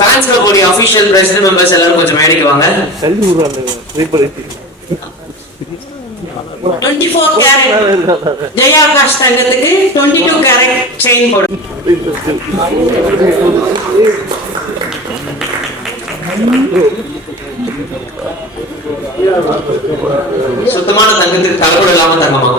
Fans club official president members எல்லாரும் கொஞ்சம் மேடைக்கு வாங்க தள்ளி விடுறாங்க டுவெண்ட்டி ஃபோர் கேரட் ஜெயா தங்கத்துக்கு டுவெண்ட்டி டூ கேரட் செயின் சுத்தமான தங்கத்துக்கு கலப்படம் இல்லாம தங்கமா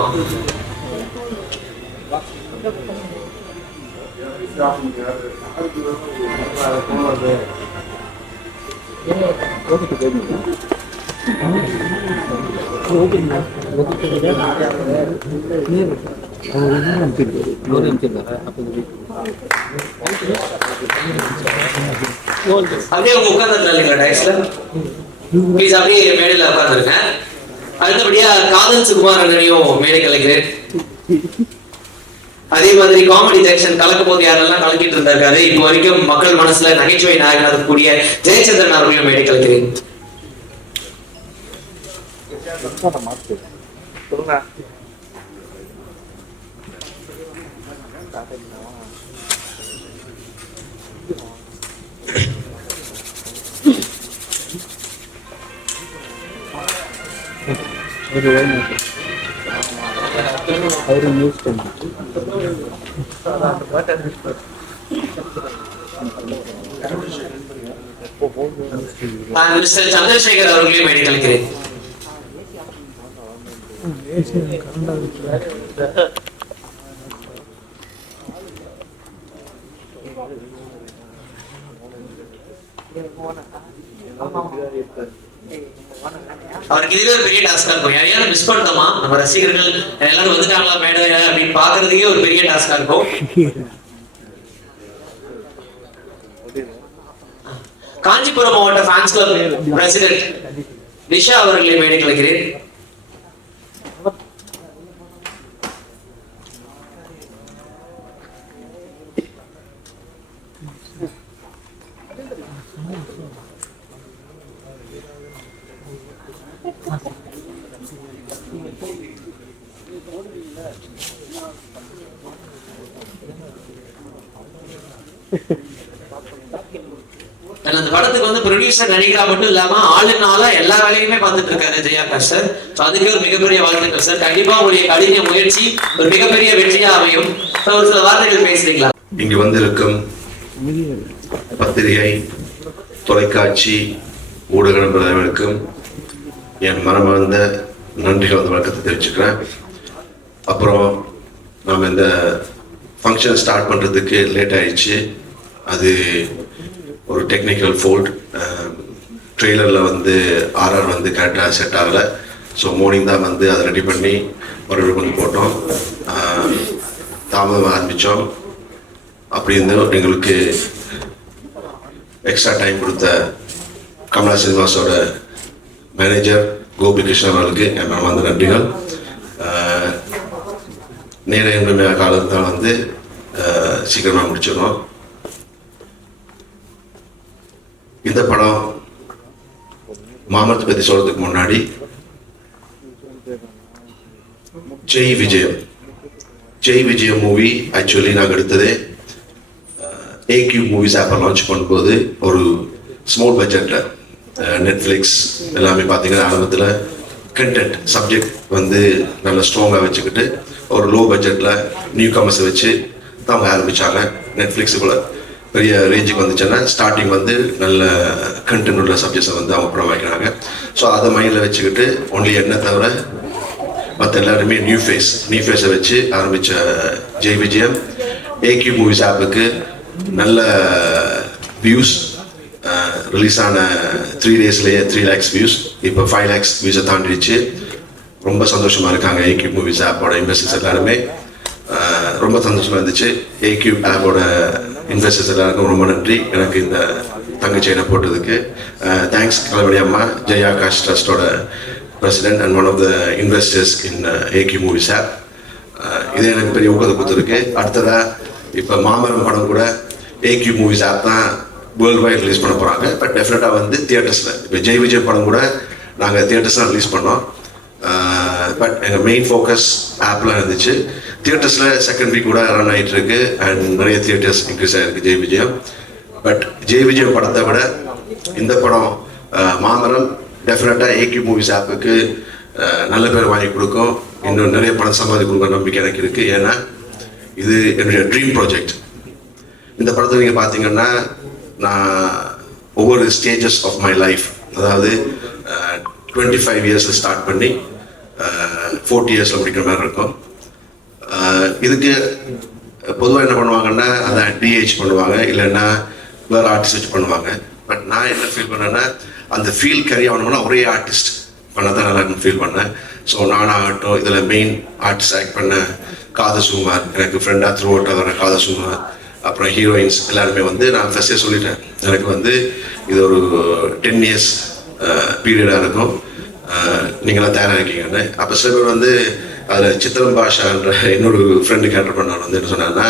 அப்படியே உங்க உட்கார்ந்துருக்கலாம் இல்லைங்களா டைஸ்ல. ப்ளீஸ் அப்படியே மேடையில உட்கார்ந்துருங்க. அடுத்தபடியா காதல் சுகுமாரங்கனையும் மேடை கலைக்கிறேன். அதே மாதிரி காமெடி ஜெக்ஷன் கலக்க போது யாரெல்லாம் கலக்கிட்டு இருந்திருக்காரு இப்போ வரைக்கும் மக்கள் மனசுல நகைச்சுவை நாயகனாக கூடிய ஜெயச்சந்திரன் அவர்களையும் மேடை கலைக்கிறேன் ஒரு ಅವರು ನ್ಯೂಸ್ நான் மிஸ்டர் சந்திரசேகர் அவர்களையும் மேடை கலைக்கிறேன் அவருக்கு இதுவே ஒரு பெரிய டாஸ்கா இருக்கும். யாரையாவது மிஸ் பண்ணிட்டோமா நம்ம ரசிகர்கள் எல்லாரும் வந்துட்டாங்களா மேடம் அப்படின்னு பாக்குறதுக்கே ஒரு பெரிய டாஸ்கா இருக்கும். காஞ்சிபுரம் மாவட்ட ஃபேன்ஸ் கிளப் பிரசிடென்ட் நிஷா அவர்களை மேடை கலைக்கிறேன் அந்த படத்துக்கு வந்து ப்ரொடியூசர் நடிகரா மட்டும் இல்லாம ஆளுன்னு எல்லா வேலையுமே பார்த்துட்டு இருக்காரு ஜெயாகாஷ் சார் ஸோ அதுக்கே ஒரு மிகப்பெரிய வாழ்த்துக்கள் சார் கண்டிப்பா உங்களுடைய கடின முயற்சி ஒரு மிகப்பெரிய வெற்றியா அமையும். ஒரு சில வார்த்தைகள் பேசுறீங்களா? இங்கு வந்திருக்கும் பத்திரிகை தொலைக்காட்சி ஊடக நண்பர்களுக்கும் என் மனமார்ந்த நன்றிகள் அந்த வழக்கத்தை தெரிவிச்சுக்கிறேன். அப்புறம் நாம் இந்த ஃபங்க்ஷன் ஸ்டார்ட் பண்ணுறதுக்கு லேட் ஆயிடுச்சு. அது ஒரு டெக்னிக்கல் ஃபோல்ட் ட்ரெய்லரில் வந்து ஆர்ஆர் வந்து கரெக்டாக செட் ஆகலை. ஸோ மார்னிங் தான் வந்து அதை ரெடி பண்ணி மறுபடியும் கொண்டு போட்டோம். தாமதம் ஆரம்பித்தோம் அப்படி இருந்தும் எங்களுக்கு எக்ஸ்ட்ரா டைம் கொடுத்த கமலா சினிமாஸோட மேனேஜர் கோபிகிருஷ்ணன் அவர்களுக்கு என் மனமார்ந்த நன்றிகள். அஹ், நேர வந்து சீக்கிரமாக முடிச்சிடும் முடிச்சிடணும். இந்த படம் மாமரத்தை பற்றி சொல்கிறதுக்கு முன்னாடி ஜெய் விஜயம். ஜெய் விஜயம் மூவி ஆக்சுவலி நாங்கள் எடுத்ததே ஏக்யூ மூவிஸ் ஆப்பை லான்ச் பண்ணும்போது ஒரு ஸ்மால் பட்ஜெட்டில் நெட்ஃப்ளிக்ஸ் எல்லாமே பார்த்தீங்கன்னா ஆரம்பத்தில் கண்டென்ட் சப்ஜெக்ட் வந்து நல்ல ஸ்ட்ராங்காக வச்சுக்கிட்டு ஒரு லோ பட்ஜெட்டில் நியூ கமர்ஸை வச்சு தான் அவங்க ஆரம்பித்தாங்க நெட்ஃப்ளிக்ஸுக்குள்ள பெரிய ரேஞ்சுக்கு வந்துச்சுன்னா ஸ்டார்டிங் வந்து நல்ல கண்டென்ட் உள்ள சப்ஜெக்ட்ஸை வந்து அவங்க படம் வைக்கிறாங்க ஸோ அதை மைண்டில் வச்சுக்கிட்டு ஒன்லி என்ன தவிர மற்ற எல்லாருமே நியூ ஃபேஸ் நியூ ஃபேஸை வச்சு ஆரம்பித்த ஜெய் விஜயம் ஏக்யூ மூவிஸ் ஆப்புக்கு நல்ல வியூஸ் ரிலீஸ் ஆன த்ரீ டேஸ்லேயே த்ரீ லேக்ஸ் வியூஸ் இப்போ ஃபைவ் லேக்ஸ் வியூஸை தாண்டிடுச்சு. ரொம்ப சந்தோஷமா இருக்காங்க. ஏக்யூ மூவிஸ் ஆப்போட இன்வெஸ்டர்ஸ் எல்லாருமே. ரொம்ப சந்தோஷமா இருந்துச்சு. ஏக்யூ ஆப்போட இன்வெஸ்டர்ஸ் எல்லாருக்கும் ரொம்ப நன்றி. எனக்கு இந்த தங்கச்செயினை போட்டதுக்கு. தேங்க்ஸ் கலவடி அம்மா Jaya Akash ட்ரஸ்டோட president and one of the investors in AQ movies app இது எனக்கு பெரிய ஊக்கத்தை கொடுத்துருக்கு. அடுத்ததா இப்போ மாமரம் படம் கூட ஏக்யூ மூவிஸ் ஆப் தான் வேர்ல்டு வைட் ரிலீஸ் பண்ண போகிறாங்க பட் டெஃபினட்டாக வந்து தியேட்டர்ஸில் இப்போ ஜெய் விஜய் படம் கூட நாங்கள் தியேட்டர்ஸ் தான் ரிலீஸ் பண்ணோம். பட் எங்கள் மெயின் ஃபோக்கஸ் ஆப்லாம் இருந்துச்சு. தியேட்டர்ஸில் செகண்ட் வீக் கூட ரன் ஆகிட்டு இருக்கு அண்ட் நிறைய தியேட்டர்ஸ் இன்க்ரீஸ் ஆகிருக்கு ஜெய் விஜயம். பட் ஜெய் விஜயம் படத்தை விட இந்த படம் uh, மாமரம் டெஃபினட்டாக ஏகி மூவிஸ் ஆப்புக்கு நல்ல பேர் வாங்கி கொடுக்கும். இன்னும் நிறைய பணம் சம்பாதி கொடுக்குற நம்பிக்கை எனக்கு இருக்குது ஏன்னா இது என்னுடைய ட்ரீம் ப்ராஜெக்ட் இந்த படத்தை நீங்கள் பார்த்தீங்கன்னா நான் ஒவ்வொரு ஸ்டேஜஸ் ஆஃப் மை லைஃப் அதாவது uh, டுவெண்ட்டி ஃபைவ் இயர்ஸில் ஸ்டார்ட் பண்ணி ஃபோர்ட்டி இயர்ஸில் முடிக்கிற மாதிரி இருக்கும். இதுக்கு பொதுவாக என்ன பண்ணுவாங்கன்னா அதை டிஹெச் பண்ணுவாங்க இல்லைன்னா வேறு ஆர்டிஸ்ட் வச்சு பண்ணுவாங்க. பட் நான் என்ன ஃபீல் பண்ணேன்னா அந்த ஃபீல் கரி ஆகணும்னா ஒரே ஆர்டிஸ்ட் பண்ண தான் நல்லா ஃபீல் பண்ணேன். ஸோ நானாகட்டும் இதில் மெயின் ஆர்டிஸ்ட் ஆக்ட் பண்ண காதசுமார் எனக்கு ஃப்ரெண்டாக த்ரூ வர காதசுமார் அப்புறம் ஹீரோயின்ஸ் எல்லாருமே வந்து நான் ஃபஸ்ட்டே சொல்லிட்டேன். எனக்கு வந்து இது ஒரு டென் இயர்ஸ் பீரியடாக இருக்கும். நீங்களாம் தயாராக இருக்கீங்கன்னு அப்போ சில பேர் வந்து அதில் சித்திரம் பாஷான்ற இன்னொரு ஃப்ரெண்டு கேட்டர் பண்ணவர் வந்து என்ன சொன்னான்னா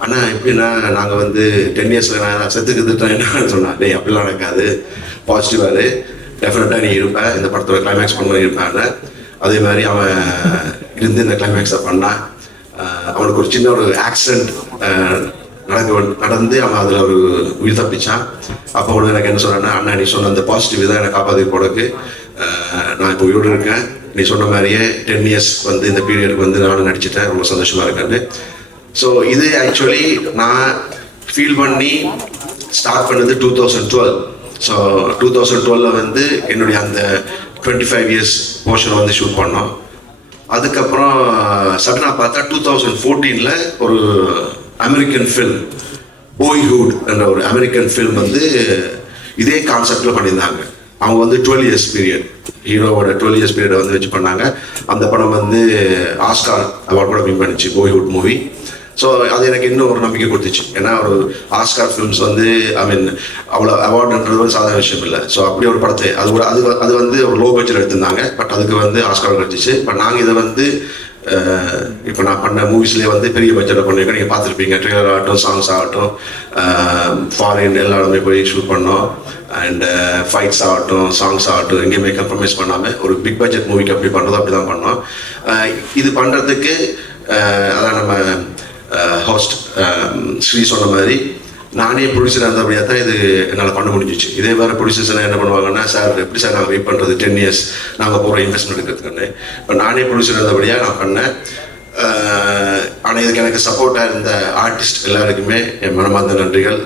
அண்ணா எப்படின்னா நாங்கள் வந்து டென் இயர்ஸில் நான் செத்துக்கு திட்டம் என்னன்னு சொன்னேன் டேய் அப்படிலாம் நடக்காது. பாசிட்டிவாக டெஃபினட்டாக நீ இருப்பேன் இந்த படத்தோட கிளைமேக்ஸ் பண்ண இருப்பாங்க அதே மாதிரி அவன் இருந்து இந்த கிளைமேக்ஸை பண்ணான் அவனுக்கு ஒரு சின்ன ஒரு ஆக்சிடென்ட் நடந்து நடந்து அவன் அதில் ஒரு உயிர் தப்பிச்சான். அப்போ கூட எனக்கு என்ன சொன்னான்னா அண்ணா நீ சொன்ன அந்த பாசிட்டிவ் தான் என்னை காப்பாற்றி போடக்கு நான் இப்போ உயிரோடு இருக்கேன். நீ சொன்ன மாதிரியே டென் இயர்ஸ் வந்து இந்த பீரியடுக்கு வந்து நானும் நடிச்சிட்டேன். ரொம்ப சந்தோஷமாக இருக்கேன்னு ஸோ இது ஆக்சுவலி நான் ஃபீல் பண்ணி ஸ்டார்ட் பண்ணது two thousand twelve so two thousand டுவெலில் வந்து என்னுடைய அந்த டுவெண்ட்டி ஃபைவ் இயர்ஸ் போர்ஷனை வந்து ஷூட் பண்ணோம். அதுக்கப்புறம் சடனாக பார்த்தா டூ தௌசண்ட் ஃபோர்டீனில் ஒரு அமெரிக்கன் ஃபில்ம் பாய்ஹுட் என்ற ஒரு அமெரிக்கன் ஃபில்ம் வந்து இதே கான்செப்டில் பண்ணியிருந்தாங்க. அவங்க வந்து டுவெல் இயர்ஸ் பீரியட் ஹீரோவோட டுவெல் இயர்ஸ் பீரியடை வந்து வச்சு பண்ணாங்க. அந்த படம் வந்து ஆஸ்கார் அவார்ட் கூட வின் பண்ணிச்சு பாலிவுட் மூவி ஸோ அது எனக்கு இன்னும் ஒரு நம்பிக்கை கொடுத்துச்சு. ஏன்னா ஒரு ஆஸ்கார் ஃபிலிம்ஸ் வந்து ஐ மீன் அவ்வளோ அவார்டுன்றது ஒரு சாதாரண விஷயம் இல்லை. ஸோ அப்படி ஒரு படத்தை அது ஒரு அது அது வந்து ஒரு லோ பட்ஜெட் எடுத்திருந்தாங்க. பட் அதுக்கு வந்து ஆஸ்கார் கிடைச்சிச்சு. பட் நாங்கள் இதை வந்து இப்போ நான் பண்ண மூவிஸ்லேயே வந்து பெரிய பட்ஜெட்டில் பண்ணியிருக்கேன் நீங்கள் பார்த்துருப்பீங்க. ட்ரெய்லர் ஆகட்டும் சாங்ஸ் ஆகட்டும் ஃபாரின் எல்லாருமே போய் ஷூட் பண்ணோம். அண்ட் ஃபைட்ஸ் ஆகட்டும் சாங்ஸ் ஆகட்டும் எங்கேயுமே கம்ப்ரமைஸ் பண்ணாமல் ஒரு பிக் பட்ஜெட் மூவிக்கு அப்படி பண்ணுறதோ அப்படி தான் பண்ணோம் இது பண்ணுறதுக்கு அதான் நம்ம ஹோஸ்ட் ஸ்ரீ சொன்ன மாதிரி நானே ப்ரொடியூசர் இருந்தபடியாக தான் இது என்னால் பண்ண முடிஞ்சிச்சு. இதே வேறு ப்ரொடியூசர்ஸ் என்ன பண்ணுவாங்கன்னா சார் எப்படி சார் நாங்கள் வெயிட் பண்ணுறது டென் இயர்ஸ் நாங்கள் போகிற இன்வெஸ்ட்மெண்ட் இருக்கிறதுக்குன்னு இப்போ நானே ப்ரொடியூசர் இருந்தபடியாக நான் பண்ணேன். ஆனால் இதுக்கு எனக்கு சப்போர்ட்டாக இருந்த ஆர்டிஸ்ட் எல்லாருக்குமே என் மனமார்ந்த நன்றிகள்.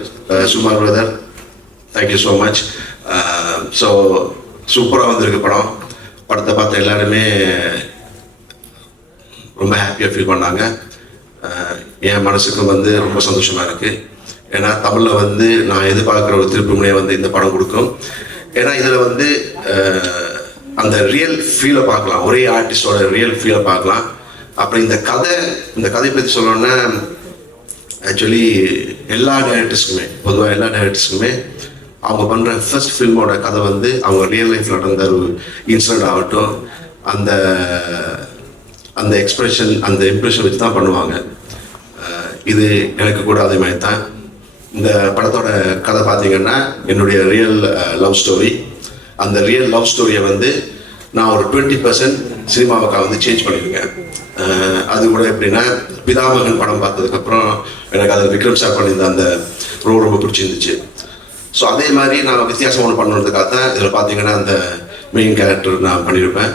சுமார் brother thank you so much so சூப்பராக வந்திருக்கு படம். படத்தை பார்த்த எல்லாருமே ரொம்ப ஹாப்பியாக ஃபீல் பண்ணாங்க. என் மனசுக்கும் வந்து ரொம்ப சந்தோஷமாக இருக்குது ஏன்னா தமிழில் வந்து நான் எதிர்பார்க்குற ஒரு திருப்பு முனையை வந்து இந்த படம் கொடுக்கும். ஏன்னா இதில் வந்து அந்த ரியல் ஃபீலை பார்க்கலாம். ஒரே ஆர்டிஸ்டோட ரியல் ஃபீலை பார்க்கலாம். அப்புறம் இந்த கதை இந்த கதையை பற்றி சொல்லணும்னா ஆக்சுவலி எல்லா டேரக்டர்ஸுக்குமே பொதுவாக எல்லா டேரக்டர்ஸுக்குமே அவங்க பண்ணுற ஃபர்ஸ்ட் ஃபில்மோட கதை வந்து அவங்க ரியல் லைஃப்பில் நடந்த ஒரு இன்சிடென்ட் ஆகட்டும் அந்த அந்த எக்ஸ்பிரஷன் அந்த இம்ப்ரெஷன் வச்சு தான் பண்ணுவாங்க இது எனக்கு கூட அதே மாதிரி தான் இந்த படத்தோட கதை பார்த்தீங்கன்னா என்னுடைய ரியல் லவ் ஸ்டோரி அந்த ரியல் லவ் ஸ்டோரியை வந்து நான் ஒரு டுவெண்ட்டி பர்சன்ட் சினிமாவுக்காக வந்து சேஞ்ச் பண்ணியிருக்கேன். Uh, அது கூட எப்படின்னா பிதாமகன் படம் பார்த்ததுக்கப்புறம் எனக்கு அது விக்ரம் சார் பண்ணியிருந்த அந்த ரோல் ரொம்ப பிடிச்சிருந்துச்சு. ஸோ அதே மாதிரி நான் வித்தியாசம் ஒன்று பண்ணுறதுக்காக தான் இதில் பார்த்தீங்கன்னா அந்த மெயின் கேரக்டர் நான் பண்ணியிருப்பேன்.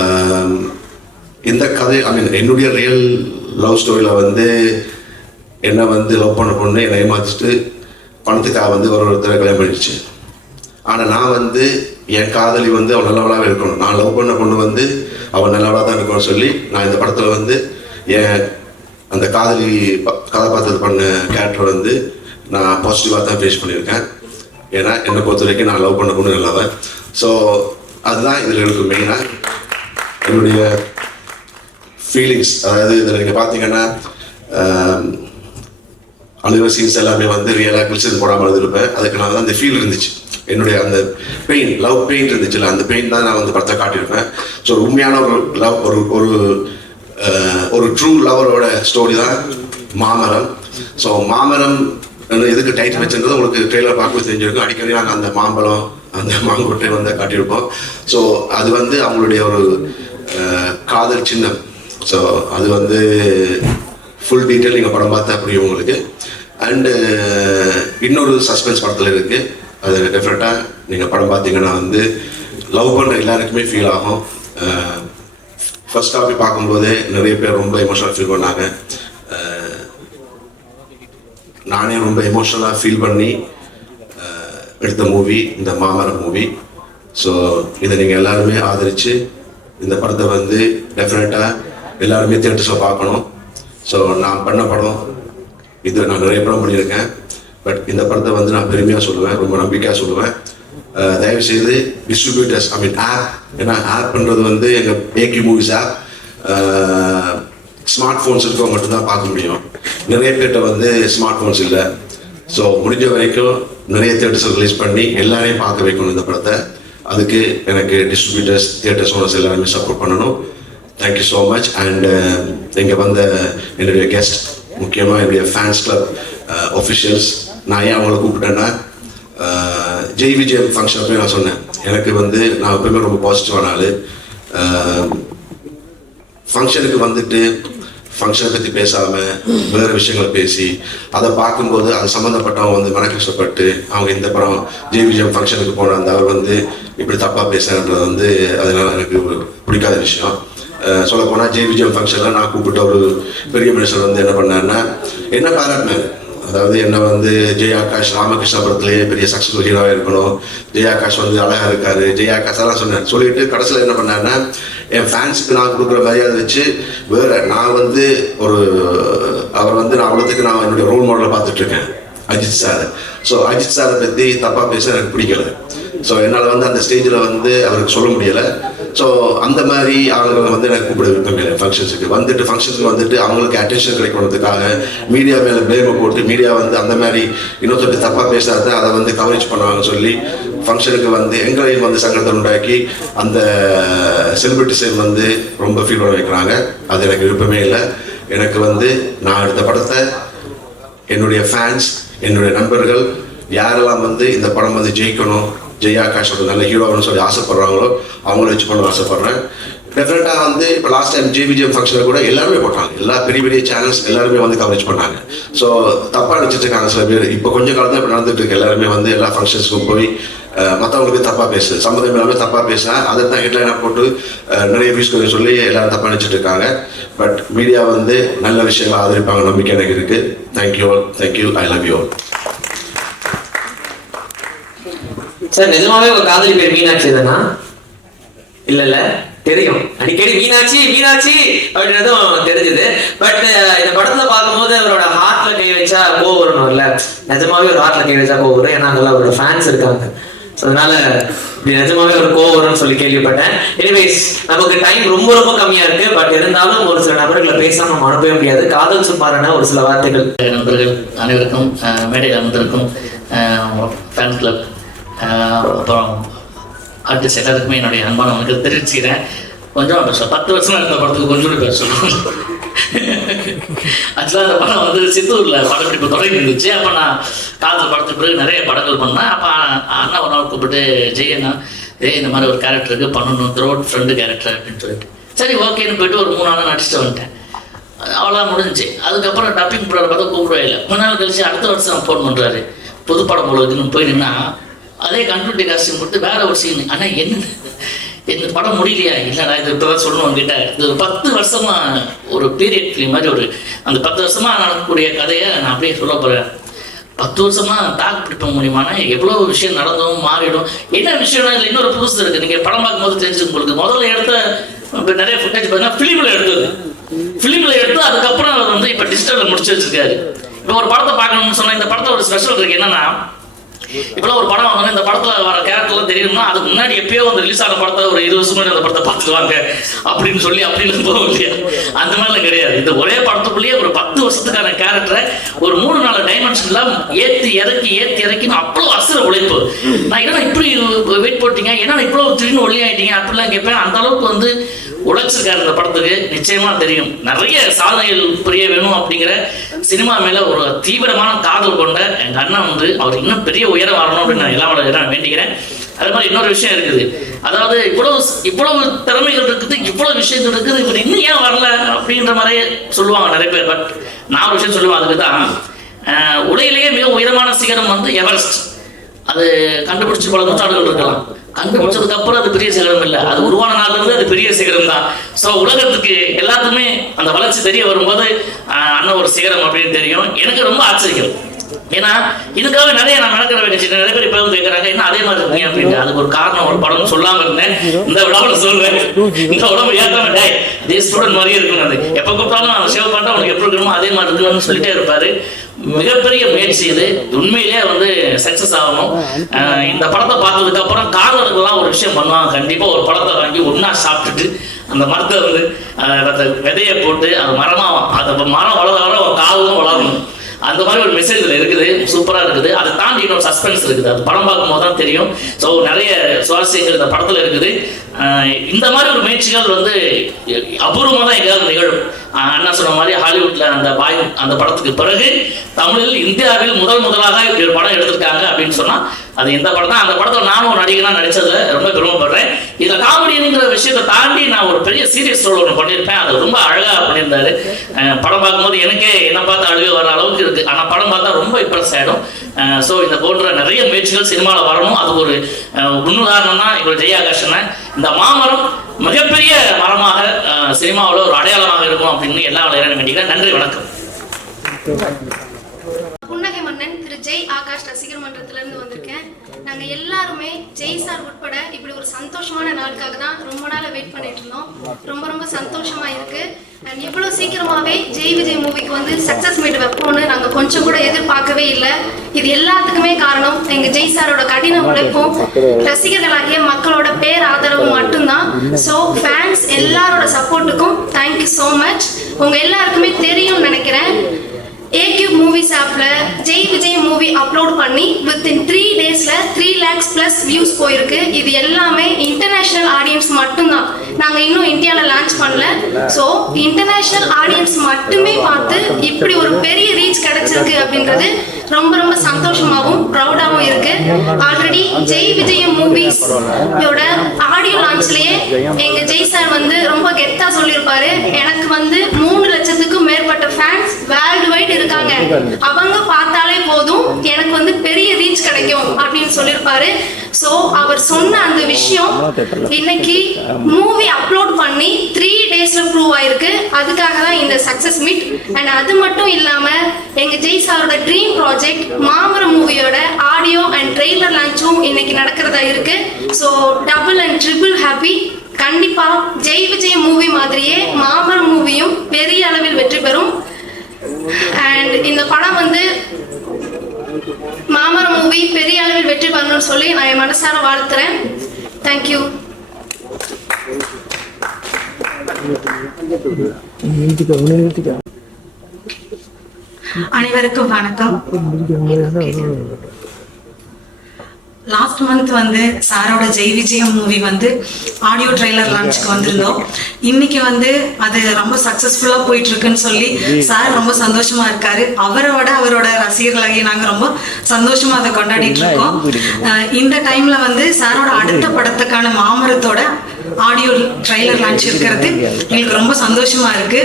Um, இந்த கதை ஐ மீன் என்னுடைய ரியல் லவ் ஸ்டோரியில் வந்து என்னை வந்து லவ் பண்ண பொண்ணு என்னை ஏமாத்திட்டு பணத்துக்காக வந்து ஒரு ஒருத்தரை கல்யாணம் பண்ணிடுச்சு. ஆனால் நான் வந்து என் காதலி வந்து அவள் நல்லவளாக இருக்கணும். நான் லவ் பண்ண பொண்ணு வந்து அவள் நல்லவளாக தான் இருக்கணும்னு சொல்லி நான் இந்த படத்தில் வந்து என் அந்த காதலி ப- கதாபாத்திரத்தை பண்ண கேரக்டர் வந்து நான் பாசிட்டிவாக தான் ஃபேஸ் பண்ணியிருக்கேன். ஏன்னா என்னை பொறுத்த வரைக்கும் நான் லவ் பண்ண பொண்ணு நல்லவன் ஸோ அதுதான் இதில் எனக்கு மெயினாக என்னுடைய ஃபீலிங்ஸ் அதாவது இதில் நீங்கள் பார்த்தீங்கன்னா அழுகிற சீன்ஸ் எல்லாமே வந்து ரியலாக கிளிசன் போடாமல் எழுதிருப்பேன் அதுக்கு நான் தான் அந்த ஃபீல் இருந்துச்சு. என்னுடைய அந்த பெயின் லவ் பெயின் இருந்துச்சுல்ல அந்த பெயின் தான் நான் வந்து படத்தை காட்டியிருப்பேன். ஸோ உண்மையான ஒரு லவ் ஒரு ஒரு ஒரு ட்ரூ லவரோட ஸ்டோரி தான் மாமரம். ஸோ மாமரம் எதுக்கு டைட்டில் வச்சுருந்தது? உங்களுக்கு ட்ரெயிலர் பார்க்க தெரிஞ்சிருக்கும். அடிக்கடி நாங்கள் அந்த மாம்பழம் அந்த மாங்கொட்டை வந்து காட்டியிருப்போம். ஸோ அது வந்து அவங்களுடைய ஒரு காதல் சின்னம். ஸோ அது வந்து ஃபுல் டீட்டெயில் நீங்கள் படம் பார்த்தா புரியும் உங்களுக்கு. அண்டு uh, இன்னொரு சஸ்பென்ஸ் படத்தில் இருக்குது அது டெஃபினட்டாக நீங்கள் படம் பார்த்தீங்கன்னா வந்து லவ் பண்ணுற எல்லாருக்குமே ஃபீல் ஆகும். Uh, ஃபர்ஸ்ட் காப்பி பார்க்கும்போதே நிறைய பேர் ரொம்ப எமோஷனல் ஃபீல் பண்ணாங்க. Uh, நானே ரொம்ப எமோஷனலாக ஃபீல் பண்ணி எடுத்த மூவி இந்த மாமரம் மூவி ஸோ இதை நீங்கள் எல்லாருமே ஆதரித்து இந்த படத்தை வந்து டெஃபினட்டாக எல்லாருமே தேட்டர்ஸில் பார்க்கணும். ஸோ நான் பண்ண படம் இது நான் நிறைய படம் பண்ணியிருக்கேன். பட் இந்த படத்தை வந்து நான் பெருமையாக சொல்லுவேன் ரொம்ப நம்பிக்கையாக சொல்லுவேன். தயவு செய்து டிஸ்ட்ரிபியூட்டர்ஸ் ஐ மீன் ஆப் ஏன்னா ஆப்ன்றது வந்து எங்கள் ஏகி மூவிஸ் ஆப் ஸ்மார்ட் ஃபோன்ஸ் இருக்கவங்க மட்டும்தான் பார்க்க முடியும். நிறைய பேர்கிட்ட வந்து ஸ்மார்ட் ஃபோன்ஸ் இல்லை. ஸோ முடிஞ்ச வரைக்கும் நிறைய தேட்டர்ஸ் ரிலீஸ் பண்ணி எல்லாரையும் பார்க்க வைக்கணும் இந்த படத்தை. அதுக்கு எனக்கு டிஸ்ட்ரிபியூட்டர்ஸ் தியேட்டர்ஸ் ஓனர்ஸ் எல்லாருமே சப்போர்ட் பண்ணணும். Thank you so much and இங்கே வந்த என்னுடைய கெஸ்ட் முக்கியமாக என்னுடைய ஃபேன்ஸ் கிளப் ஒஃபிஷியல்ஸ் நான் ஏன் அவங்கள கூப்பிட்டேன்னா uh, ஜெய் விஜயம் ஃபங்க்ஷன் போய் நான் சொன்னேன். எனக்கு வந்து நான் எப்பவுமே ரொம்ப பாசிட்டிவான ஆள். ஃபங்க்ஷனுக்கு வந்துட்டு ஃபங்க்ஷனை பற்றி பேசாமல் வேறு விஷயங்களை பேசி அதை பார்க்கும்போது அது சம்மந்தப்பட்டவங்க வந்து மன கஷ்டப்பட்டு அவங்க இந்த படம் ஜெய் விஜயம் ஃபங்க்ஷனுக்கு போன அந்த அவர் வந்து இப்படி தப்பாக பேசுறன்றது வந்து அதனால எனக்கு பிடிக்காத விஷயம். சொல்ல போனால் விஜயம் ஃபங்க்ஷனில் நான் கூப்பிட்ட ஒரு பெரிய மனுஷன் வந்து என்ன பண்ணாருன்னா என்ன பாராட்டினார்? அதாவது என்ன வந்து ஜெய் ஆகாஷ் ராமகிருஷ்ண படத்துலேயே பெரிய சக்ஸஸ்ஃபுல் ஹீரோவாக இருக்கணும். ஜெய் ஆகாஷ் வந்து அழகாக இருக்காரு. ஜெய் ஆகாஷ் எல்லாம் சொன்னார். சொல்லிட்டு கடைசியில் என்ன பண்ணாருன்னா என் ஃபேன்ஸுக்கு நான் கொடுக்குற மரியாதை வச்சு வேற நான் வந்து ஒரு அவர் வந்து நான் அவ்வளோத்துக்கு நான் என்னுடைய ரோல் மாடலை பார்த்துட்ருக்கேன் அஜித் சார். ஸோ அஜித் சாரை பற்றி தப்பாக பேச எனக்கு பிடிக்கல. ஸோ என்னால் வந்து அந்த ஸ்டேஜில் வந்து அவருக்கு சொல்ல முடியலை. ஸோ அந்த மாதிரி ஆளுங்களை வந்து எனக்கு கூப்பிட விருப்பம் இல்லை. ஃபங்க்ஷன்ஸுக்கு வந்துட்டு ஃபங்க்ஷன்ஸுக்கு வந்துட்டு அவங்களுக்கு அட்டென்ஷன் கிடைக்கணுன்றதுக்காக மீடியா மேலே பிளேமை போட்டு மீடியா வந்து அந்த மாதிரி இன்னொருத்தர் தப்பாக பேசாத அதை வந்து கவரேஜ் பண்ணுவாங்கன்னு சொல்லி ஃபங்க்ஷனுக்கு வந்து எங்களையும் வந்து சங்கடத்தை உண்டாக்கி அந்த செலிபிரிட்டிஸை வந்து ரொம்ப ஃபீல் பண்ண வைக்கிறாங்க. அது எனக்கு விருப்பமே இல்லை. எனக்கு வந்து நான் எடுத்த படத்தை என்னுடைய ஃபேன்ஸ் என்னுடைய நண்பர்கள் யாரெல்லாம் வந்து இந்த படம் வந்து ஜெயிக்கணும் ஜெய் ஆகாஷ் ஒரு நல்ல ஹீரோன்னு சொல்லி ஆசைப்படுறாங்களோ அவங்கள வச்சு பண்ண ஆசைப்படுறேன். டெஃபினட்டாக வந்து இப்போ லாஸ்ட் டைம் ஜேபிஜிஎம் ஃபங்க்ஷனில் கூட எல்லாருமே போட்டாங்க. எல்லா பெரிய பெரிய சேனல்ஸ் எல்லாருமே வந்து கவரேஜ் பண்ணாங்க. ஸோ தப்பாக நினச்சிட்டுருக்காங்க சில பேர். இப்போ கொஞ்சம் காலம் தான் இப்போ நடந்துட்டு இருக்கு. எல்லாருமே வந்து எல்லா ஃபங்க்ஷன்ஸ்க்கும் போய் மற்றவங்களுக்கு தப்பாக பேசு சம்மந்தம் இல்லாமல் தப்பாக பேசினா அதை தான் ஹெட்லைனாக போட்டு நிறைய வியூஸ் சொல்லி எல்லாரும் தப்பாக நினச்சிட்டு இருக்காங்க. பட் மீடியா வந்து நல்ல விஷயங்களை ஆதரிப்பாங்க நம்பிக்கை எனக்கு இருக்குது thank you all thank you I love you all sir நிஜமாவே உங்க காதலி பேர் மீனாட்சி தானா? இல்ல இல்ல தெரியும். அடிக்கடி மீனாட்சி மீனாட்சி அப்படின்றதும் தெரிஞ்சது. பட் இந்த படத்துல பார்க்கும்போது அவரோட ஹார்ட்ல கை வச்சா கோவம் வரணும்ல நிஜமாவே ஒரு ஹார்ட்ல கை வச்சா கோவம் வரும். ஏன்னா அங்கெல்லாம் அவரோட ஃபேன்ஸ் இருக்காங்க. ஸோ அதனால இப்படி நிஜமாவே ஒரு கோவம் வரும்னு சொல்லி கேள்விப்பட்டேன். எனிவேஸ் நமக்கு டைம் ரொம்ப ரொம்ப கம்மியா இருக்கு. பட் இருந்தாலும் ஒரு சில நபர்களை பேசாம நம்ம அனுப்பவே முடியாது. காதல் சும்மாரான ஒரு சில வார்த்தைகள். நண்பர்கள் அனைவருக்கும் மேடையில் அமர்ந்திருக்கும் ஃபேன் கிளப் அப்புறம் ஆர்டிஸ்ட் எல்லாருக்குமே என்னுடைய அன்பான உங்களுக்கு தெரிவிச்சுக்கிறேன். கொஞ்சம் பேச பத்து வருஷம் இருந்த படத்துக்கு கொஞ்சம் பேச ஆக்சுவலாக அந்த படம் வந்து சித்தூரில் படப்பிடிப்பு தொடங்கி இருந்துச்சு அப்போ நான் காதல் படத்துக்கு பிறகு நிறைய படங்கள் பண்ணேன். அப்போ அண்ணா ஒரு நாள் கூப்பிட்டு ஜெய் ஏ இந்த மாதிரி ஒரு கேரக்டருக்கு பண்ணணும். த்ரோட் ஃப்ரெண்டு கேரக்டர் அப்படின்னு சொல்லிட்டு. சரி ஓகேன்னு போயிட்டு ஒரு மூணு நாள் நடிச்சுட்டு வந்துட்டேன். அவ்வளோதான் முடிஞ்சுச்சு. அதுக்கப்புறம் டப்பிங் ப்ரோட பார்த்தா கூப்பிடவே இல்லை. மூணு நாள் கழிச்சு அடுத்த வருஷம் ஃபோன் பண்ணுறாரு புது படம் போல இருக்குன்னு போய் நின்னா அதே கண்ட்ரோல் காஸ்டியூம் கொடுத்து வேற ஒரு சீன் ஆனால் என்ன இந்த படம் முடியலையா? இல்லைடா இது இப்போ தான் சொல்லணும் உங்ககிட்ட இது ஒரு பத்து வருஷமா ஒரு பீரியட் ஃபிலிம் மாதிரி ஒரு அந்த பத்து வருஷமா நடக்கக்கூடிய கதையை நான் அப்படியே சொல்ல போகிறேன் பத்து வருஷமா தாக்கு பிடிப்ப முடியுமானா எவ்வளோ விஷயம் நடந்தும் மாறிடும். என்ன விஷயம்னா இல்லை இன்னொரு புதுசு இருக்கு. நீங்கள் படம் பார்க்கும்போது தெரிஞ்சு உங்களுக்கு. முதல்ல எடுத்த இப்போ நிறைய ஃபுட்டேஜ் பார்த்தீங்கன்னா ஃபிலிமில் எடுத்தது. ஃபிலிமில் எடுத்து அதுக்கப்புறம் அவர் வந்து இப்போ டிஜிட்டலில் முடிச்சு வச்சிருக்காரு. இப்போ ஒரு படத்தை பார்க்கணும்னு சொன்னால் இந்த படத்தை ஒரு ஸ்பெஷல் இருக்கு. என்னன்னா இப்பெல்லாம் ஒரு படம் வந்தோன்னா இந்த படத்துல வர கேரக்டர்லாம் தெரியணும்னா அதுக்கு முன்னாடி எப்பயோ அந்த ரிலீஸ் ஆன படத்தை ஒரு இருபது வருஷம் அந்த படத்தை பார்த்துக்குவாங்க அப்படின்னு சொல்லி அப்படின்னு போக இல்லையா அந்த மாதிரிலாம் கிடையாது. இந்த ஒரே படத்துக்குள்ளேயே ஒரு பத்து வருஷத்துக்கான கேரக்டரை ஒரு மூணு நாலு டைமென்ஷன்ல ஏத்தி இறக்கி ஏத்தி இறக்கின்னு அவ்வளோ அசுர உழைப்பு. நான் என்ன இப்படி வெயிட் போட்டீங்க? ஏன்னா இவ்வளோ திடீர்னு ஒல்லி ஆயிட்டீங்க? அப்படிலாம் கேட்பேன். அந்த அளவுக்கு வந்து உழைச்சிருக்காரு இந்த படத்துக்கு நிச்சயமா தெரியும். நிறைய சாதனைகள் புரிய வேணும் அப்படிங்கிற சினிமா மேல ஒரு தீவிரமான காதல் கொண்ட எங்க அண்ணன் வந்து அவர் இன்னும் பெரிய உயரம் வரணும் அப்படின்னு நான் எல்லாம் நான் வேண்டிக்கிறேன். அதே மாதிரி இன்னொரு விஷயம் இருக்குது. அதாவது இவ்வளவு இவ்வளவு திறமைகள் இருக்குது இவ்வளவு விஷயங்கள் இருக்குது இவர் இன்னும் ஏன் வரல அப்படின்ற மாதிரியே சொல்லுவாங்க நிறைய பேர். பட் நான் ஒரு விஷயம் சொல்லுவேன் அதுக்கு தான் உலகிலேயே மிக உயரமான சிகரம் வந்து எவரெஸ்ட் அது கண்டுபிடிச்சு பல நூற்றாண்டுகள் இருக்கலாம். கண்டுபிடிச்சதுக்கு அப்புறம் அது பெரிய சிகரம் இல்லை. அது உருவான நாள்ல இருந்து அது பெரிய சிகரம் தான். ஸோ உலகத்துக்கு எல்லாத்துக்குமே அந்த வளர்ச்சி தெரிய வரும்போது அண்ணன் ஒரு சிகரம் அப்படின்னு தெரியும். எனக்கு ரொம்ப ஆச்சரியம். ஏன்னா இதுக்காக நிறைய நான் நடக்கிற வேண்டிய நிறைய பேர் இப்போ கேட்கறாங்க என்ன அதே மாதிரி இருக்கீங்க? அப்படின்னு. அதுக்கு ஒரு காரணம் ஒரு படம் சொல்லாம இருந்தேன். இந்த விழாவில் சொல்றேன். இந்த உடம்பு ஏற்றாம டேய் அதே ஸ்டூடெண்ட் மாதிரியே இருக்கும் அது எப்போ கூப்பிட்டாலும் நான் சேவ் பண்ணிட்டா உனக்கு எப்படி இருக்கணுமோ அதே மாதிரி இருக்குன்னு சொல்லிட்டே இருப்பாரு. மிகப்பெரிய முயற்சி இது. உண்மையிலேயே வந்து சக்சஸ் ஆகணும். இந்த படத்தை பார்த்ததுக்கு அப்புறம் காதலுக்கெல்லாம் ஒரு விஷயம் பண்ணுவாங்க. கண்டிப்பா ஒரு படத்தை வாங்கி ஒண்ணா சாப்பிட்டுட்டு அந்த மரத்தை வந்து அந்த விதையை போட்டு அது மரமா அந்த மரம் வளர வளர காதலும் வளரணும். அந்த மாதிரி ஒரு மெசேஜ் இதுல இருக்குது. சூப்பரா இருக்குது. அதை தாண்டி இன்னொரு சஸ்பென்ஸ் இருக்குது. அது படம் பார்க்கும்போது தான் தெரியும். ஸோ நிறைய சுவாரஸ்யங்கள் இந்த படத்துல இருக்குது. இந்த மாதிரி ஒரு முயற்சிகள் வந்து அபூர்வமாக தான் எங்கேயாவது நிகழும். அண்ணா சொன்ன மாதிரி ஹாலிவுட்ல அந்த பாய் அந்த படத்துக்கு பிறகு தமிழில் இந்தியாவில் முதல் முதலாக இப்படி ஒரு படம் எடுத்திருக்காங்க அப்படின்னு சொன்னா அது எந்த படம் தான்? அந்த படத்தில் நானும் ஒரு நடிகனா நடிச்சதுல ரொம்ப பெருமைப்படுறேன் இதுல காமெடிங்கிற விஷயத்தை தாண்டி நான் ஒரு பெரிய சீரியஸ் ரோல் ஒன்று பண்ணியிருப்பேன். அது ரொம்ப அழகா பண்ணியிருந்தாரு. படம் பார்க்கும்போது எனக்கே என்ன பார்த்து அழுகை வர அளவுக்கு இருக்கு. ஆனா படம் பார்த்தா ரொம்ப இம்ப்ரெஸ் ஆயிடும். ஸோ இந்த போன்ற நிறைய முயற்சிகள் சினிமாவில் வரணும். அது ஒரு முன்னுதாரணம்னா இப்போ ஜெயாகர்ஷனை இந்த மாமரம் மிகப்பெரிய மரமாக சினிமாவில் ஒரு அடையாளமாக இருக்கும் அப்படின்னு எல்லா விளையாட நன்றி வணக்கம். புன்னகை மன்னன் திரு. ஜெய் ஆகாஷ் ரசிகர் மன்றத்திலிருந்து வந்திருக்கேன். நாங்க எல்லாருமே ஜெய் சார் உட்பட இப்படி ஒரு சந்தோஷமான நாளுக்காக தான் ரொம்ப நாளா வெயிட் பண்ணிட்டு இருந்தோம். ரொம்ப ரொம்ப சந்தோஷமா இருக்கு. அண்ட் இவ்வளவு சீக்கிரமாவே ஜெய் விஜய் மூவிக்கு வந்து சக்சஸ் மீட் வைப்போம்னு நாங்க கொஞ்சம் கூட எதிர்பார்க்கவே இல்லை. இது எல்லாத்துக்குமே காரணம் எங்க ஜெய் சாரோட கடின உழைப்பும் ரசிகர்களாகிய மக்களோட பேர் ஆதரவும் மட்டும்தான். ஸோ ஃபேன்ஸ் எல்லாரோட சப்போர்ட்டுக்கும் தேங்க்யூ ஸோ மச் உங்க எல்லாருக்குமே தெரியும்னு நினைக்கிறேன். ஏக்யூப் மூவிஸ் ஆப்ல ஜெய் விஜய் மூவி அப்லோட் பண்ணி வித்தின் த்ரீ டேஸ்ல த்ரீ லேக்ஸ் பிளஸ் வியூஸ் போயிருக்கு. இது எல்லாமே இன்டர்நேஷனல் ஆடியன்ஸ் மட்டும்தான். நாங்க இன்னும் இந்தியால லான்ச் பண்ணல. ஸோ இன்டர்நேஷனல் ஆடியன்ஸ் மட்டுமே பார்த்து இப்படி ஒரு பெரிய ரீச் கிடைச்சிருக்கு அப்படின்றது ரொம்ப ரொம்ப சந்தோஷமாகவும் ப்ரௌடாகவும் இருக்கு. ஆல்ரெடி ஜெய் விஜயம் மூவிஸ் ஆடியோ லான்ச்லயே எங்க ஜெய் சார் வந்து ரொம்ப கெத்தா சொல்லியிருப்பாரு எனக்கு வந்து மூணு லட்சத்துக்கும் மேற்பட்ட ஃபேன்ஸ் வேர்ல்டு வைட் இருக்காங்க. அவங்க பார்த்தாலே போதும். எனக்கு வந்து பெரிய ரீச் கிடைக்கும் அப்படின்னு சொல்லியிருப்பாரு ஸோ சொன்ன அந்த விஷயம் இன்னைக்கு மூவி அப்லோட் பண்ணி த்ரீ டேஸ்ல ப்ரூவ் ஆயிருக்கு. அதுக்காக தான் இந்த சக்சஸ் மீட் அண்ட் அது மட்டும் இல்லாம எங்க ஜெய் சாரோட ட்ரீம் ப்ராஜெக்ட் மாமரம் மூவியோட ஆடியோ அண்ட் ட்ரெய்லர் லான்ச்சும் இன்னைக்கு நடக்கிறதா இருக்கு. So double and triple happy கண்டிப்பா ஜெய் விஜய் மூவி மாதிரியே மாமரம் மூவியும் பெரிய அளவில் வெற்றி பெறும். அண்ட் இந்த படம் வந்து மாமரம் மூவி பெரிய அளவில் வெற்றி பெறணும்னு சொல்லி நான் என் மனசார வாழ்த்துறேன். தேங்க்யூ அனைவருக்கும் வணக்கம். லாஸ்ட் மந்த் வந்து சாரோட ஜெய் விஜயம் மூவி வந்து ஆடியோ ட்ரெய்லர் லான்ச்சுக்கு வந்திருந்தோம். இன்னைக்கு வந்து அது ரொம்ப சக்சஸ்ஃபுல்லா போயிட்டு இருக்குன்னு சொல்லி சார் ரொம்ப சந்தோஷமா இருக்காரு. அவரை விட அவரோட ரசிகர்களாகி நாங்க ரொம்ப சந்தோஷமா அதை கொண்டாடிட்டு இருக்கோம். இந்த டைம்ல வந்து சாரோட அடுத்த படத்துக்கான மாமரத்தோட ஆடியோ ட்ரெய்லர் லான்ச் இருக்கிறது. எங்களுக்கு ரொம்ப சந்தோஷமா இருக்கு.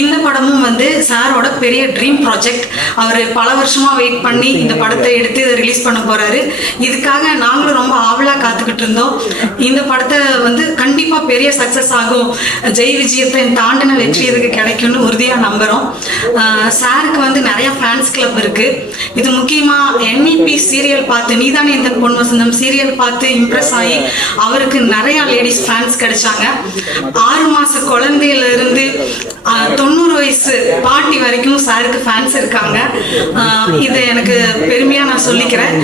இந்த படமும் வந்து சாரோட பெரிய ட்ரீம் ப்ராஜெக்ட் அவர் பல வருஷமாக வெயிட் பண்ணி இந்த படத்தை எடுத்து இதை ரிலீஸ் பண்ண போகிறாரு இதுக்காக நாங்களும் ரொம்ப ஆவலாக காத்துக்கிட்டு இருந்தோம். இந்த படத்தை வந்து கண்டிப்பாக பெரிய சக்ஸஸ் ஆகும். ஜெய் விஜயத்தை தாண்டின வெற்றி இதுக்கு கிடைக்கும்னு உறுதியாக நம்புகிறோம் சாருக்கு வந்து நிறையா ஃபேன்ஸ் கிளப் இருக்குது இது முக்கியமாக என்இபி சீரியல் பார்த்து நீதானே இந்த பொன் வசந்தம் சீரியல் பார்த்து இம்ப்ரெஸ் ஆகி அவருக்கு நிறையா லேடிஸ் ஃபேன்ஸ் கிடைச்சாங்க. ஆறு மாத குழந்தையிலிருந்து தொண்ணூறு வயசு பாட்டி வரைக்கும் சாருக்கு ஃபேன்ஸ் இருக்காங்க. இது எனக்கு பெருமையா நான் சொல்லிக்கிறேன்.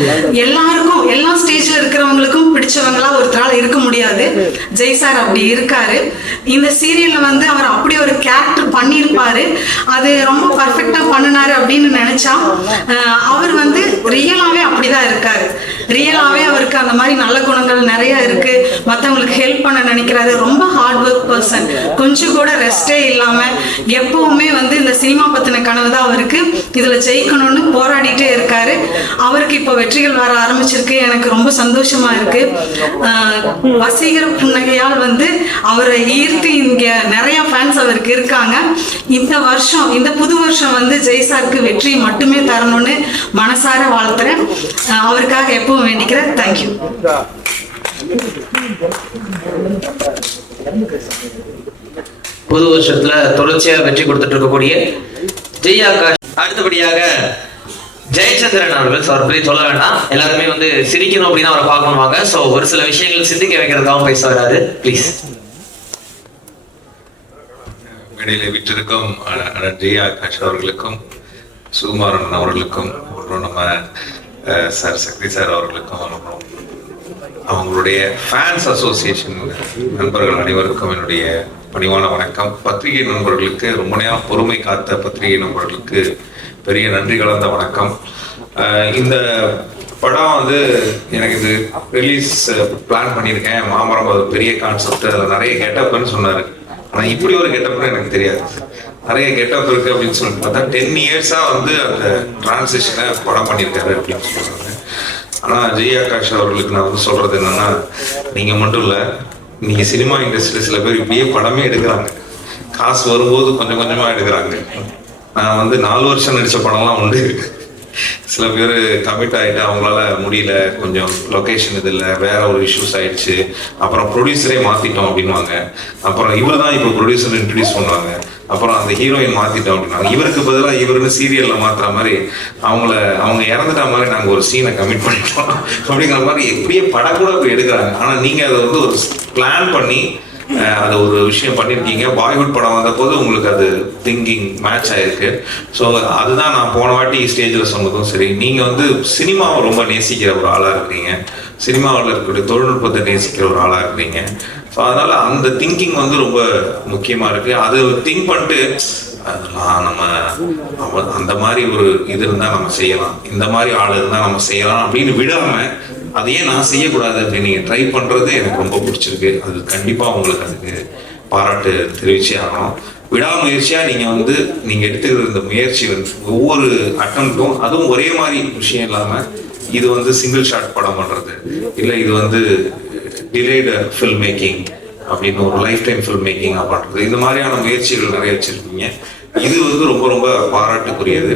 எல்லாருக்கும் எல்லா ஸ்டேஜ்ல இருக்கிறவங்களுக்கும் பிடிச்சவங்களா ஒருத்தரால இருக்க முடியாது. ஜெய் சார் அப்படி இருக்காரு. இந்த சீரியல்ல வந்து அவர் அப்படி ஒரு கேரக்டர் பண்ணியிருப்பாரு. அது ரொம்ப பர்ஃபெக்டா பண்ணினாரு அப்படின்னு நினைச்சா அவர் வந்து ரியலாவே அப்படிதான் இருக்காரு. ரியலாவே அவருக்கு அந்த மாதிரி நல்ல குணங்கள் நிறைய இருக்கு. மத்தவங்களுக்கு ஹெல்ப் பண்ண நினைக்கிறாரு. ரொம்ப ஹார்ட் ஒர்க் பர்சன் கொஞ்சம் கூட ரெஸ்டே இல்லாம எப்பவுமே வந்து இந்த சினிமா பத்தின கனவு தான் அவருக்கு. இதுல ஜெயிக்கணும்னு போராடிட்டே இருக்காரு. அவருக்கு இப்போ வெற்றிகள் வர ஆரம்பிச்சிருக்கு. எனக்கு ரொம்ப சந்தோஷமா இருக்கு. வசீகர புன்னகையால் வந்து அவரை ஈர்த்து இங்க நிறைய ஃபேன்ஸ் அவருக்கு இருக்காங்க. இந்த வருஷம் இந்த புது வருஷம் வந்து ஜெய்சாருக்கு வெற்றி மட்டுமே தரணும்னு மனசார வாழ்த்துறேன். அவருக்காக எப்பவும் வேண்டிக்கிறேன். தேங்க்யூ புது வருஷத்துல தொடர்ச்சியா வெற்றி கொடுத்துட்டு இருக்கக்கூடிய ஜெய் ஆகாஷ். அடுத்தபடியாக ஜெயச்சந்திரன் அவர்கள் அவரை பற்றி சொல்ல வேண்டாம். எல்லாருமே வந்து சிரிக்கணும் அப்படின்னு அவரை பார்க்கணுவாங்க ஸோ ஒரு சில விஷயங்கள் சிந்திக்க வைக்கிறதுக்காகவும் பேச வராரு ப்ளீஸ் மேடையில் அண்ணன் ஜெயா ஆகாஷ் அவர்களுக்கும் சுகுமாரன் அவர்களுக்கும் நம்ம சார் சக்தி சார் அவர்களுக்கும் அவங்களுடைய ஃபேன்ஸ் அசோசியேஷன் நண்பர்கள் அனைவருக்கும் என்னுடைய பணிவான வணக்கம். பத்திரிகை நண்பர்களுக்கு ரொம்ப நேரம் பொறுமை காத்த பத்திரிகை நண்பர்களுக்கு பெரிய நன்றி கலந்த வணக்கம். இந்த படம் வந்து எனக்கு இது ரிலீஸ் பிளான் பண்ணியிருக்கேன். மாமரம் அது பெரிய கான்செப்ட் அதில் நிறைய கெட்டப்னு சொன்னார். ஆனால் இப்படி ஒரு கெட்டப்னு எனக்கு தெரியாது. நிறைய கெட்டப் இருக்கு அப்படின்னு சொல்லிட்டு பார்த்தா டென் இயர்ஸா வந்து அந்த டிரான்சிஷனை படம் பண்ணியிருக்காரு அப்படின்னு சொல்றாங்க. ஆனா ஜெய் ஆகாஷ் அவர்களுக்கு நான் வந்து சொல்றது என்னன்னா நீங்க மட்டும் இல்ல நீங்க சினிமா இண்டஸ்ட்ரியில சில பேர் இப்படியே படமே எடுக்கிறாங்க. காசு வரும்போது கொஞ்சம் கொஞ்சமா எடுக்கிறாங்க. நான் வந்து நாலு வருஷம் நடிச்ச படம்லாம் உண்டு. சில பேர் கமிட் ஆகிட்டு அவங்களால முடியல கொஞ்சம் லொக்கேஷன் இது இல்லை வேற ஒரு இஷ்யூஸ் ஆயிடுச்சு. அப்புறம் ப்ரொடியூசரே மாத்திட்டோம் அப்படின்வாங்க அப்புறம் இவர் தான் இப்போ ப்ரொடியூசர் இன்ட்ரடியூஸ் பண்ணுவாங்க. அப்புறம் அந்த ஹீரோயின் மாத்திட்டோம் அப்படின்னாங்க இவருக்கு பதிலாக இவருன்னு சீரியல்ல மாத்துற மாதிரி அவங்கள அவங்க இறந்துட்ட மாதிரி நாங்கள் ஒரு சீனை கமிட் பண்ணிட்டோம். அப்படிங்கிற மாதிரி எப்படியே படம் கூட போய் எடுக்கிறாங்க. ஆனால் நீங்கள் அதை வந்து ஒரு பிளான் பண்ணி அது ஒரு விஷயம் பண்ணியிருக்கீங்க பாலிவுட் படம் வந்த போது உங்களுக்கு அது திங்கிங் மேட்ச் ஆயிருக்கு. ஸோ அதுதான் நான் போன வாட்டி ஸ்டேஜில் சொன்னதும் சரி. நீங்கள் வந்து சினிமாவை ரொம்ப நேசிக்கிற ஒரு ஆளாக இருக்கிறீங்க. சினிமாவில் இருக்கக்கூடிய தொழில்நுட்பத்தை நேசிக்கிற ஒரு ஆளாக இருக்கிறீங்க. ஸோ அதனால அந்த திங்கிங் வந்து ரொம்ப முக்கியமாக இருக்கு. அது திங்க் பண்ணிட்டு அதெல்லாம் நம்ம அவ- அந்த மாதிரி ஒரு இது இருந்தால் நம்ம செய்யலாம். இந்த மாதிரி ஆள் இருந்தால் நம்ம செய்யலாம். அப்படின்னு விடாம அதையே நான் செய்யக்கூடாது? அப்படின்னு நீங்கள் ட்ரை பண்ணுறது எனக்கு ரொம்ப பிடிச்சிருக்கு. அது கண்டிப்பாக உங்களுக்கு அதுக்கு பாராட்டு தெரிவிச்சே ஆகணும். விடாமுயற்சியாக நீங்கள் வந்து நீங்கள் எடுத்துக்கிற இந்த முயற்சி வந்து ஒவ்வொரு அட்டம்ப்டும் அதுவும் ஒரே மாதிரி விஷயம் இல்லாமல் இது வந்து சிங்கிள் ஷாட் படம் பண்ணுறது இல்லை இது வந்து டிலேடு ஃபில்ம் மேக்கிங் அப்படின்னு ஒரு லைஃப் டைம் ஃபில்ம் மேக்கிங் பண்ணுறது இந்த மாதிரியான முயற்சிகள் நிறைய வச்சுருக்கீங்க. இது வந்து ரொம்ப ரொம்ப பாராட்டுக்குரியது.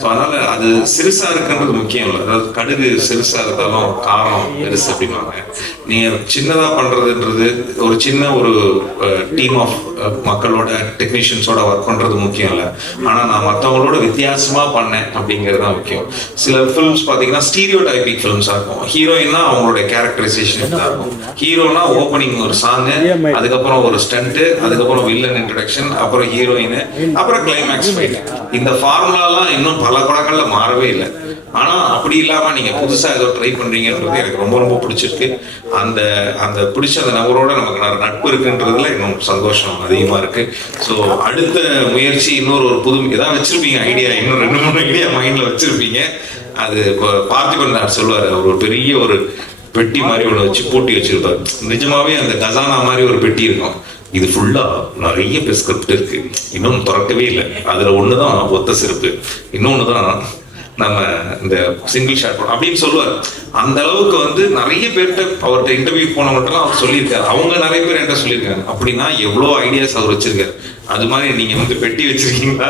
ஸோ அதனால அது சிறுசா இருக்குன்றது முக்கியம் இல்லை. அதாவது கடுகு சிறுசா இருந்தாலும் காரம் பெருசு அப்படின்வாங்க நீங்க சின்னதா பண்றதுன்றது ஒரு சின்ன ஒரு டீம் ஆஃப் மக்களோட டெக்னீஷியன்ஸோட ஒர்க் பண்றது முக்கியம் இல்லை. ஆனா நான் மற்றவங்களோட வித்தியாசமா பண்ணேன் அப்படிங்கிறது தான் முக்கியம். சில ஃபிலிம்ஸ் பாத்தீங்கன்னா ஸ்டீரியோ டைபிக் ஃபிலிம்ஸா இருக்கும். ஹீரோயின்னா அவங்களோட கேரக்டரைசேஷன் தான் இருக்கும். ஹீரோனா ஓப்பனிங் ஒரு சாங்கு அதுக்கப்புறம் ஒரு ஸ்டண்ட் அதுக்கப்புறம் வில்லன் இன்ட்ரடக்ஷன் அப்புறம் ஹீரோயின் அப்புறம் கிளைமேக்ஸ் ஃபைட் இந்த ஃபார்முலாலாம் இன்னும் பல படங்கள்ல மாறவே இல்லை. ஆனால் அப்படி இல்லாமல் நீங்கள் புதுசாக ஏதோ ட்ரை பண்ணுறீங்கன்றது எனக்கு ரொம்ப ரொம்ப பிடிச்சிருக்கு. அந்த அந்த பிடிச்ச அந்த நபரோட நமக்கு ந- நட்பு இருக்குன்றதுல இன்னும் சந்தோஷம் அதிகமாக இருக்குது ஸோ அடுத்த முயற்சி இன்னொரு ஒரு புது ஏதாவது வச்சுருப்பீங்க ஐடியா இன்னும் ரெண்டு மூணு ஐடியா மைண்டில் வச்சுருப்பீங்க. அது இப்போ பார்த்திபன் சார் சொல்லுவார் அவர் ஒரு பெரிய ஒரு பெட்டி மாதிரி ஒன்று வச்சு பூட்டி வச்சிருப்பாரு. நிஜமாவே அந்த கசானா மாதிரி ஒரு பெட்டி இருக்கும். இது ஃபுல்லா நிறைய ஸ்கிரிப்ட் இருக்கு. இன்னும் திறக்கவே இல்லை. அதுல ஒண்ணுதான் ஒத்த சிறப்பு. இன்னொன்னு தான் நம்ம இந்த சிங்கிள் ஷாட் அப்படின்னு சொல்லுவார். அந்த அளவுக்கு வந்து நிறைய பேர்கிட்ட அவர்கிட்ட இன்டர்வியூ போனவங்கள்ட்டலாம் அவர் சொல்லியிருக்காரு. அவங்க நிறைய பேர் என்கிட்ட சொல்லியிருக்காங்க. அப்படின்னா எவ்வளோ ஐடியாஸ் அவர் வச்சிருக்காரு? அது மாதிரி நீங்கள் வந்து பெட்டி வச்சிருக்கீங்களா?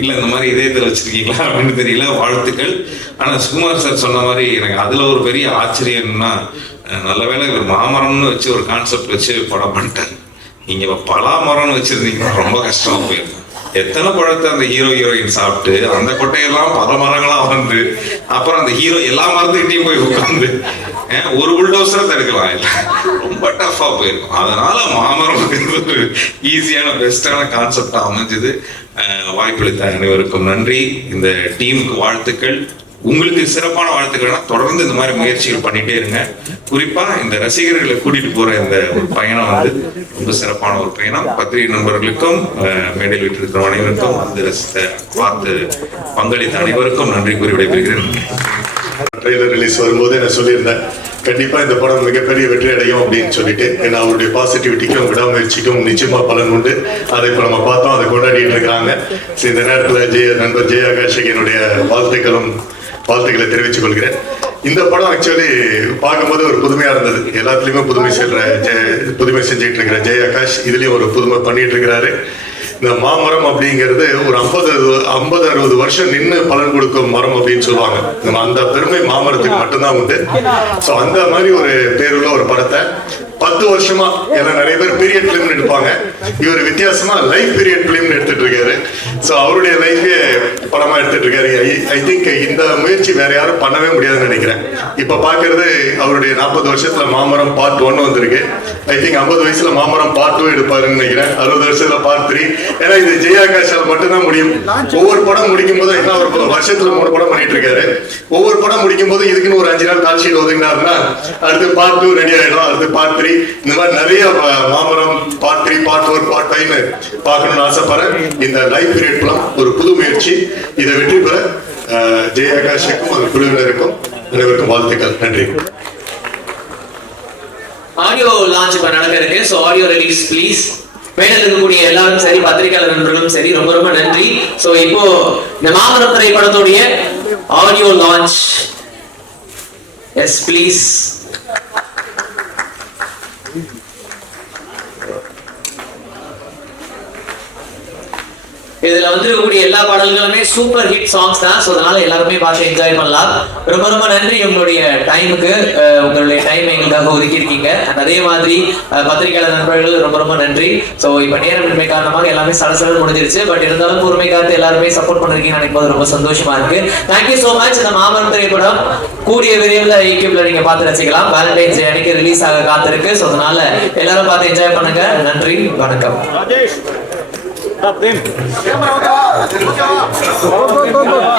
இல்லை இந்த மாதிரி இதயத்தில் வச்சிருக்கீங்களா? அப்படின்னு தெரியல. வாழ்த்துக்கள். ஆனால் சுகுமார் சார் சொன்ன மாதிரி எனக்கு அதில் ஒரு பெரிய ஆச்சரியம்னா நல்ல வேலை மாமரம்னு வச்சு ஒரு கான்செப்ட் வச்சு படம் பண்ணிட்டேன் நீங்க பலா மரம்னு வச்சிருந்தீங்க. ரொம்ப கஷ்டமா போயிருக்கும் எத்தனை பழத்தை அந்த ஹீரோ ஹீரோயின் சாப்பிட்டு அந்த கொட்டையெல்லாம் பல மரங்களா வந்து அப்புறம் அந்த ஹீரோ எல்லா மரத்துக்கிட்டையும் போய் உட்காந்து ஒரு புல்டோசரை தடுக்கலாம் இல்ல ரொம்ப டஃபா போயிருக்கும். அதனால மாமரம் ஒரு ஈஸியான பெஸ்டான கான்செப்டா அமைஞ்சது. வாய்ப்பளித்த அனைவருக்கும் நன்றி. இந்த டீமுக்கு வாழ்த்துக்கள். உங்களுக்கு சிறப்பான வாழ்த்துக்கள்னா தொடர்ந்து இந்த மாதிரி முயற்சிகள் பண்ணிட்டே இருங்க. குறிப்பா இந்த ரசிகர்களை கூட்டிட்டு போற இந்த ஒரு பயணம் வந்து ரொம்ப சிறப்பான ஒரு பயணம். பத்திரிகை நண்பர்களுக்கும் அஹ், மேடையில் விட்டிருக்கிற அனைவருக்கும் வந்து ரசித்த பார்த்து பங்களித்த அனைவருக்கும் நன்றி கூறி விடைபெறுகிறேன். ட்ரெய்லர் ரிலீஸ் வரும்போது நான் சொல்லியிருந்தேன் கண்டிப்பா இந்த படம் மிகப்பெரிய வெற்றி அடையும் அப்படின்னு சொல்லிட்டு ஏன்னா அவருடைய பாசிட்டிவிட்டிக்கும் விடாமுயற்சிக்கும் நிச்சயமா பலன் உண்டு. அதை இப்ப நம்ம பார்த்தோம் அதை கொண்டாடிட்டு இருக்காங்க. இந்த நேரத்துல ஜெய நண்பர் ஜெய ஆகாஷ் என்னுடைய வாழ்த்துக்களும் வாழ்த்துக்களை தெரிவித்துக் கொள்கிறேன். இந்த படம் ஆக்சுவலி பார்க்கும்போது ஒரு புதுமையா இருந்தது. எல்லாத்துலயுமே புதுமை செல்ற புதுமை செஞ்சுட்டு இருக்கிற ஜெய ஆகாஷ் இதுலயும் ஒரு புதுமை பண்ணிட்டு இருக்கிறாரு. இந்த மாமரம் அப்படிங்கிறது ஒரு ஐம்பது ஐம்பது அறுபது வருஷம் நின்று பலன் கொடுக்கும் மரம் அப்படின்னு சொல்லுவாங்க. நம்ம அந்த பெருமை மாமரத்துக்கு மட்டும்தான் உண்டு. ஸோ அந்த மாதிரி ஒரு பேருள்ள ஒரு படத்தை பத்து வருஷமா ஏன்னா நிறைய பேர் பீரியட் பிலிம் எடுப்பாங்க. இவர் வித்தியாசமா லைஃப் பீரியட் பிலிம் எடுத்துட்டு இருக்காரு. ஸோ அவருடைய லைஃபே படமா எடுத்துட்டு இருக்காரு. ஐ திங்க் இந்த முயற்சி வேற யாரும் பண்ணவே முடியாதுன்னு நினைக்கிறேன். இப்ப பாக்குறது அவருடைய நாற்பது வருஷத்துல மாமரம் பார்ட் ஒன் வந்திருக்கு. ஐ திங்க் ஐம்பது வயசுல மாமரம் பார்ட் டூ எடுப்பாருன்னு நினைக்கிறேன். அறுபது வருஷத்துல பார்ட் த்ரீ ஏன்னா இது ஜெயாகாஷால் மட்டும்தான் முடியும். ஒவ்வொரு படம் முடிக்கும் போது என்ன ஒரு வருஷத்துல மூணு படம் பண்ணிட்டு இருக்காரு. ஒவ்வொரு படம் முடிக்கும் போது இதுக்குன்னு ஒரு அஞ்சு நாள் கால் ஷீட் ஒதுங்கினாருன்னா அடுத்து பார்ட் டூ ரெடி ஆயிடும் அடுத்து பார்ட் த்ரீ இந்த மாதிரி நிறைய Mamaram part three part four part ஃபைவ்னு பார்க்கணும்னு ஆசைப்படுறேன். இந்த லைஃப் பீரியட் ஒரு புது முயற்சி. இதை வெற்றி பெற ஜெய ஆகாஷுக்கும் அந்த குழுவினருக்கும் அனைவருக்கும் வாழ்த்துக்கள். நன்றி. ஆடியோ லான்ச் இப்ப நடக்க இருக்கு ஸோ ஆடியோ ரிலீஸ் ப்ளீஸ் மேடையில் இருக்கக்கூடிய எல்லாரும் சரி பத்திரிகையாளர் நண்பர்களும் சரி ரொம்ப ரொம்ப நன்றி. ஸோ இப்போ இந்த மாமரம் திரைப்படத்துடைய ஆடியோ லான்ச் எஸ் ப்ளீஸ் இதுல வந்திருக்கக்கூடிய எல்லா பாடல்களுமே சூப்பர் ஹிட் சாங்ஸ் தான். ஸோ அதனால எல்லாருமே பார்த்து என்ஜாய் பண்ணலாம். ரொம்ப ரொம்ப நன்றி உங்களுடைய டைமுக்கு உங்களுடைய டைம் எங்களுக்காக ஒதுக்கி இருக்கீங்க அதே மாதிரி பத்திரிகையாளர் நண்பர்கள் ரொம்ப ரொம்ப நன்றி. ஸோ இப்போ நேரமின்மை காரணமாக எல்லாமே சடசடன் முடிஞ்சிருச்சு. பட் இருந்தாலும் பொறுமை காத்து எல்லாருமே சப்போர்ட் பண்ணிருக்கீங்கன்னு நினைப்பது ரொம்ப சந்தோஷமா இருக்கு. தேங்க்யூ ஸோ மச் இந்த மாமரம் திரைப்படம் கூடிய விரைவில் யூடியூப்ல நீங்க பார்த்து ரசிக்கலாம். வேலண்டைன்ஸ் டே அன்னைக்கு ரிலீஸ் ஆக காத்திருக்கு. ஸோ அதனால எல்லாரும் பார்த்து என்ஜாய் பண்ணுங்க. நன்றி வணக்கம். Добре, готова! Готова!